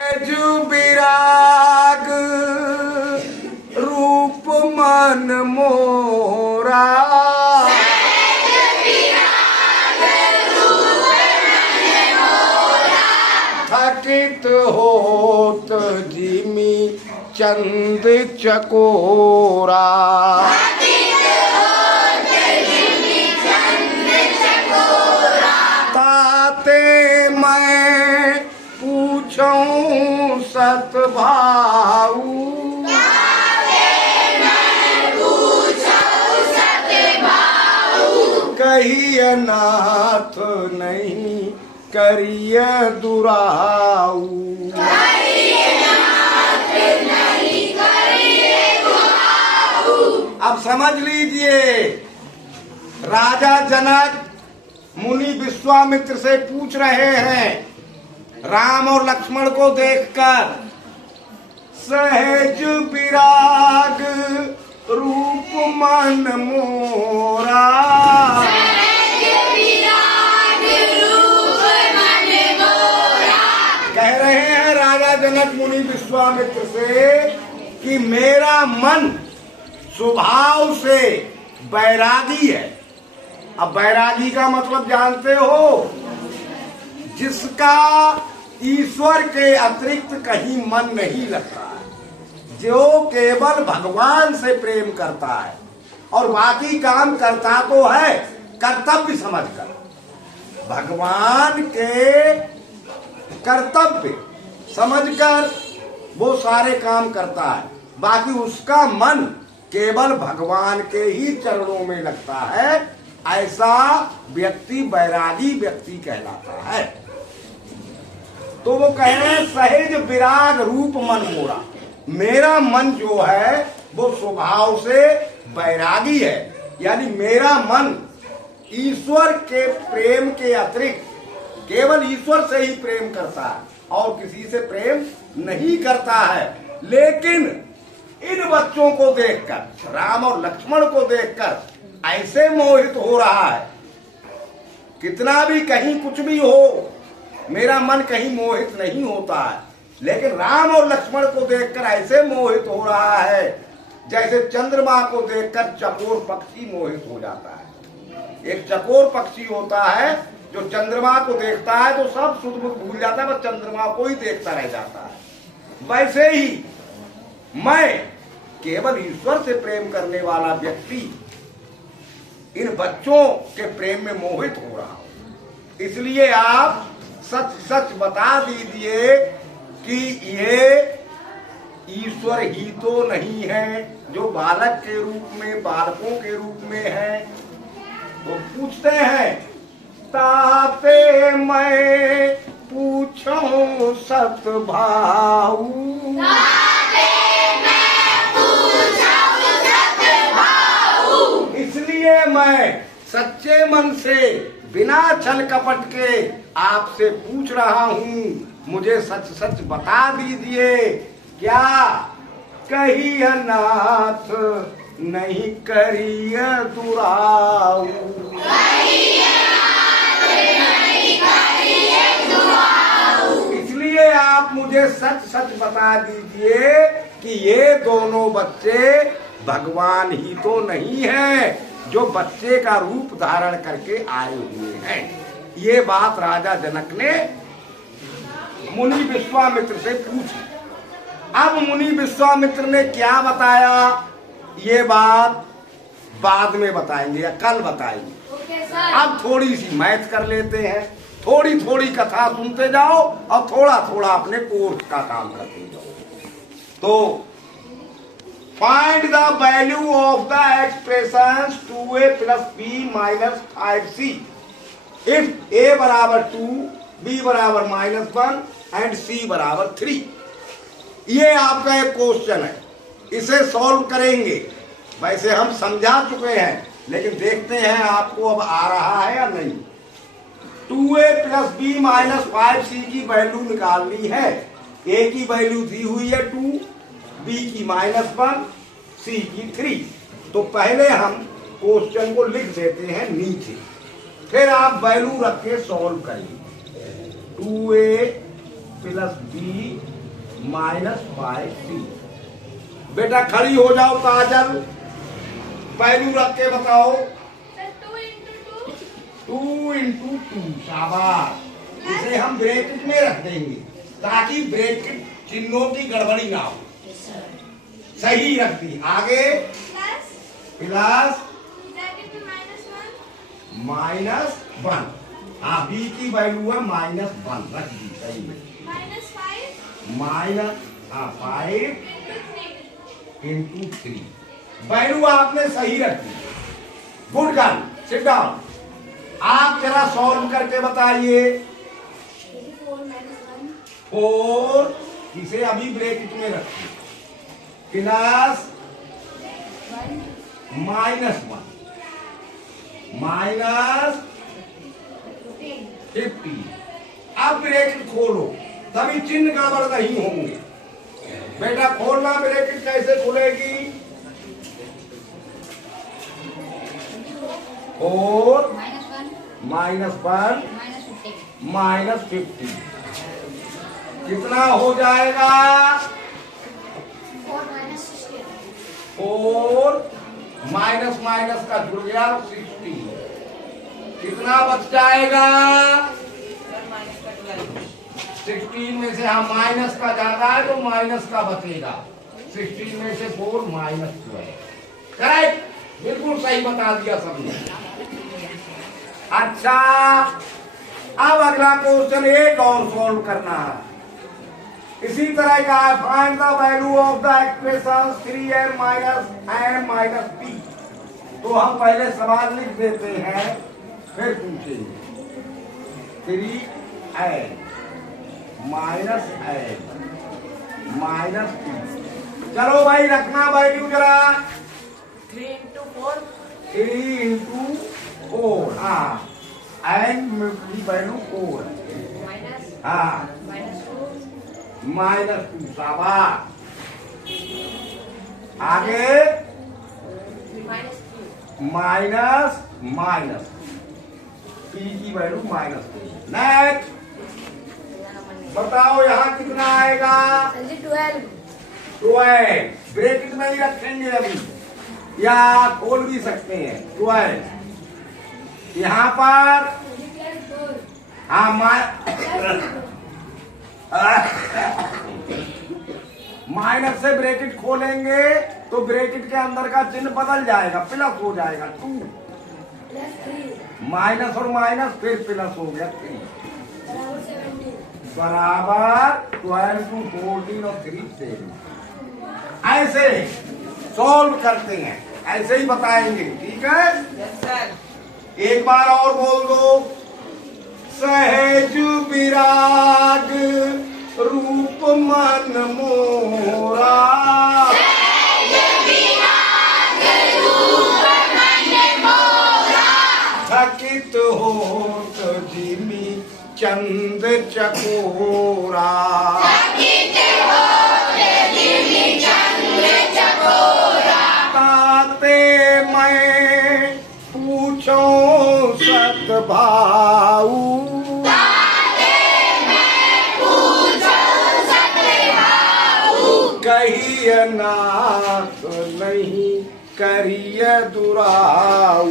जो विराग रूप मन मोरा, थकित होत जिमी चंद चकोरा। ताते मैं पूछूं सतभाऊ, कहिए नाथ नहीं करिए दुराऊ। अब समझ लीजिए, राजा जनक मुनि विश्वामित्र से पूछ रहे हैं राम और लक्ष्मण को देखकर, सहज विराग रूप मन मोरा, कह रहे हैं राजा जनक मुनि विश्वामित्र से कि मेरा मन स्वभाव से बैरागी है। अब बैरागी का मतलब जानते हो, जिसका ईश्वर के अतिरिक्त कहीं मन नहीं लगता है, जो केवल भगवान से प्रेम करता है और बाकी काम करता तो है कर्तव्य समझकर, भगवान के कर्तव्य समझकर वो सारे काम करता है, बाकी उसका मन केवल भगवान के ही चरणों में लगता है, ऐसा व्यक्ति बैरागी व्यक्ति कहलाता है। तो वो कह रहे हैं सहज विराग रूप मन मोरा, मेरा मन जो है वो स्वभाव से बैरागी है, यानी मेरा मन ईश्वर के प्रेम के अतिरिक्त केवल ईश्वर से ही प्रेम करता है और किसी से प्रेम नहीं करता है। लेकिन इन बच्चों को देखकर, राम और लक्ष्मण को देखकर ऐसे मोहित हो रहा है, कितना भी कहीं कुछ भी हो मेरा मन कहीं मोहित नहीं होता है, लेकिन राम और लक्ष्मण को देखकर ऐसे मोहित हो रहा है जैसे चंद्रमा को देखकर चकोर पक्षी मोहित हो जाता है। एक चकोर पक्षी होता है जो चंद्रमा को देखता है तो सब सुध बुध भूल जाता है, बस चंद्रमा को ही देखता रह जाता है। वैसे ही मैं केवल ईश्वर से प्रेम करने वाला व्यक्ति इन बच्चों के प्रेम में मोहित हो रहा हूं। इसलिए आप सच सच बता दीजिए कि ये ईश्वर ही तो नहीं है जो बालक के रूप में, बालकों के रूप में है। तो पूछते हैं, ताते मैं पूछूं सतभाऊ, इसलिए मैं सच्चे मन से बिना छल कपट के आपसे पूछ रहा हूँ, मुझे सच सच बता दीजिए, क्या कहिए नाथ नहीं करिए दुराऊ। इसलिए आप मुझे सच सच बता दीजिए कि ये दोनों बच्चे भगवान ही तो नहीं है जो बच्चे का रूप धारण करके आए हुए हैं। ये बात राजा जनक ने मुनि विश्वामित्र से पूछी। अब मुनि विश्वामित्र ने क्या बताया, ये बात बाद में बताएंगे या कल बताएंगे। अब थोड़ी सी मैथ कर लेते हैं, थोड़ी थोड़ी कथा सुनते जाओ और थोड़ा थोड़ा अपने कोर्स का काम करते जाओ। तो find the value of the expressions 2a plus b minus 5c if a बराबर 2, b बराबर -1 and c बराबर 3। ये आपका एक क्वेश्चन है, इसे सॉल्व करेंगे। वैसे हम समझा चुके हैं, लेकिन देखते हैं आपको अब आ रहा है या नहीं। 2a plus b minus 5c की वैल्यू निकालनी है। a की वैल्यू दी हुई है 2, b की -1, c की 3। तो पहले हम क्वेश्चन को लिख देते हैं नीचे, फिर आप वैल्यू रख के सॉल्व करिए। 2a plus B minus by C. बेटा खड़ी हो जाओ काजल, पहलू रख के बताओ। 2 इंटू 2, शाबाश। इसे हम ब्रैकेट में रख देंगे ताकि ब्रैकेट चिन्हों की गड़बड़ी ना हो। सही रख दी। आगे प्लस -1। हाँ, बी की वैल्यू है -1, रख दी सही में। -5 इंटू 3, वैल्यू आपने सही रखी। Good girl, sit down. आप जरा सॉल्व करके बताइए। 4, इसे अभी ब्रैकेट में रखिए, प्लस -1 माइनस 50। अब ब्रैकेट खोलो, तभी चिन्ह गड़बड़ नहीं होंगे। बेटा खोलना, ब्रैकेट कैसे खुलेगी? 4 -1 -50 कितना हो जाएगा? 4 माइनस माइनस का जुड़ गया 60। कितना बच जाएगा? 16 में से हम माइनस का ज्यादा है तो माइनस का बचेगा। 16 में से 4 -12। करेक्ट, बिल्कुल सही बता दिया सबने। अच्छा, अब अगला क्वेश्चन एक और सॉल्व करना है। इसी तरह का find the value of the expression 3n minus m minus p। तो हम पहले सवाल लिख देते हैं, फिर पूछेंगे। 3n minus m minus p। चलो भाई रखना वैल्यू जरा। 3 इंटू 4। हाँ, n की वैल्यू 4 है। हाँ, -2, शाबाश। आगे माइनस माइनस, p की वैल्यू -3। नेक्स्ट बताओ यहाँ कितना आएगा? 12। ब्रैकेट में ही रखेंगे अभी, या खोल भी सकते हैं। 12 यहाँ पर। हाँ, माइनस से ब्रैकेट खोलेंगे तो ब्रैकेट के अंदर का चिन्ह बदल जाएगा, प्लस हो जाएगा 2। माइनस और माइनस फिर प्लस हो गया 3 बराबर 12 टू 14 और 3 7। ऐसे सॉल्व करते हैं, ऐसे ही बताएंगे, ठीक है? Yes sir. एक बार और बोल दो। सहज विराग रूप मन मोरा, थकित होत जिमी चंद चकोरा। ताते मैं पूछो सद्भाऊ, कहिए नाथ नहीं करिए दुराऊ।